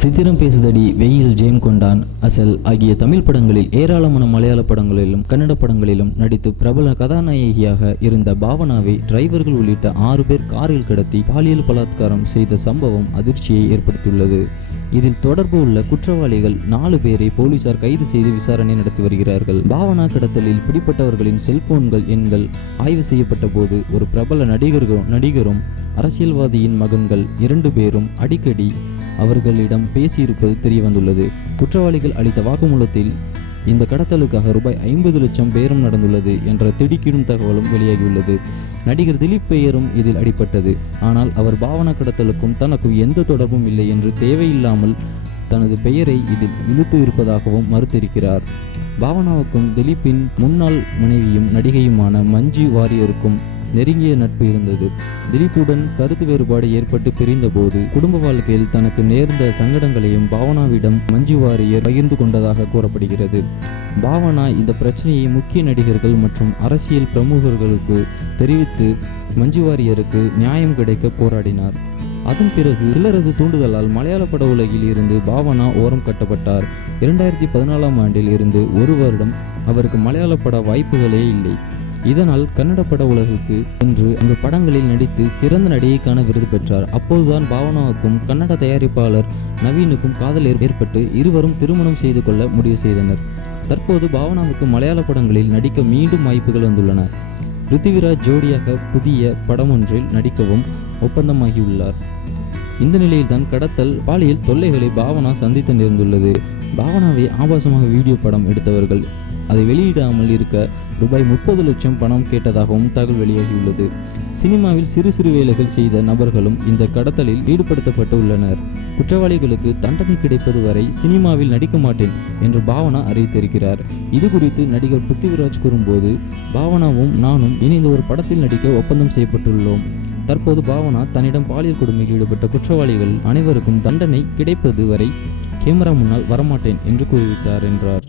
சித்திரம் பேசுதடி, வெயில், ஜெயம் கொண்டான், அசல் ஆகிய தமிழ் படங்களில் ஏராளமான மலையாள படங்களிலும் கன்னட படங்களிலும் நடித்து பிரபல கதாநாயகியாக இருந்த பாவனாவை டிரைவர்கள் உள்ளிட்ட 6 பேர் காரில் கடத்தி பாலியல் பலாத்காரம் செய்த சம்பவம் அதிர்ச்சியை ஏற்படுத்தியுள்ளது. இதில் தொடர்பு உள்ள குற்றவாளிகள் 4 பேரை போலீசார் கைது செய்து விசாரணை நடத்தி வருகிறார்கள். பாவனா கடத்தலில் பிடிப்பட்டவர்களின் செல்போன்கள் எண்கள் ஆய்வு செய்யப்பட்ட போது ஒரு பிரபல நடிகரும் அரசியல்வாதியின் மகன்கள் 2 பேரும் அடிக்கடி அவர்களிடம் பேசியிருப்பது தெரியவந்துள்ளது. குற்றவாளிகள் அளித்த வாக்குமூலத்தில் இந்த கடத்தலுக்காக ரூபாய் 50 லட்சம் பேரம் நடந்துள்ளது என்ற திடுக்கிடும் தகவலும் வெளியாகியுள்ளது. நடிகர் திலீப் பெயரும் இதில் அடிபட்டது. ஆனால் அவர் பாவனா கடத்தலுக்கும் தனக்கும் எந்த தொடர்பும் இல்லை என்று தேவையில்லாமல் தனது பெயரை இதில் இழுத்து இருப்பதாகவும் மறுத்திருக்கிறார். பாவனாவுக்கும் திலீப்பின் முன்னாள் மனைவியும் நடிகையுமான மஞ்சு வாரியருக்கும் நெருங்கிய நட்பு இருந்தது. திலீப்புடன் கருத்து வேறுபாடு ஏற்பட்டு பிரிந்த போது குடும்ப வாழ்க்கையில் தனக்கு நேர்ந்த சங்கடங்களையும் பாவனாவிடம் மஞ்சு வாரியர் பகிர்ந்து கொண்டதாக கூறப்படுகிறது. பாவனா இந்த பிரச்சனையை முக்கிய நடிகர்கள் மற்றும் அரசியல் பிரமுகர்களுக்கு தெரிவித்து மஞ்சு வாரியருக்கு நியாயம் கிடைக்க போராடினார். அதன் பிறகு சிலரது தூண்டுதலால் மலையாள பட உலகில் இருந்து பாவனா ஓரம் கட்டப்பட்டார். 2014ஆம் ஆண்டில் இருந்து 1 வருடம் அவருக்கு மலையாள பட வாய்ப்புகளே இல்லை. இதனால் கன்னட பட உலகுக்கு சென்று அந்த படங்களில் நடித்து சிறந்த நடிகைக்கான விருது பெற்றார். அப்போதுதான் பாவனாவுக்கும் கன்னட தயாரிப்பாளர் நவீனுக்கும் காதல் ஏற்பட்டு இருவரும் திருமணம் செய்து கொள்ள முடிவு செய்தனர். தற்போது பாவனாவுக்கு மலையாள படங்களில் நடிக்க மீண்டும் வாய்ப்புகள் வந்துள்ளன. ரித்திவிராஜ் ஜோடியாக புதிய படம் ஒன்றில் நடிக்கவும் ஒப்பந்தமாகியுள்ளார். இந்த நிலையில்தான் கடத்தல் பாலியல் தொல்லைகளை பாவனா சந்தித்து நேர்ந்துள்ளது. பாவனாவை ஆபாசமாக வீடியோ படம் எடுத்தவர்கள் அதை வெளியிடாமல் இருக்க ரூபாய் 30 லட்சம் பணம் கேட்டதாகவும் தகவல் வெளியாகியுள்ளது. சினிமாவில் சிறு சிறு வேலைகள் செய்த நபர்களும் இந்த கடத்தலில் ஈடுபடுத்தப்பட்டு உள்ளனர். குற்றவாளிகளுக்கு தண்டனை கிடைப்பது வரை சினிமாவில் நடிக்க மாட்டேன் என்று பாவனா அறிவித்திருக்கிறார். இது குறித்து நடிகர் பிருத்திவிராஜ் கூறும்போது, பாவனாவும் நானும் இணைந்து ஒரு படத்தில் நடிக்க ஒப்பந்தம் செய்யப்பட்டுள்ளோம். தற்போது பாவனா தன்னிடம் பாலியல் கொடுமையில் ஈடுபட்ட குற்றவாளிகள் அனைவருக்கும் தண்டனை கிடைப்பது வரை கேமரா முன்னால் வரமாட்டேன் என்று கூறிவிட்டார் என்றார்.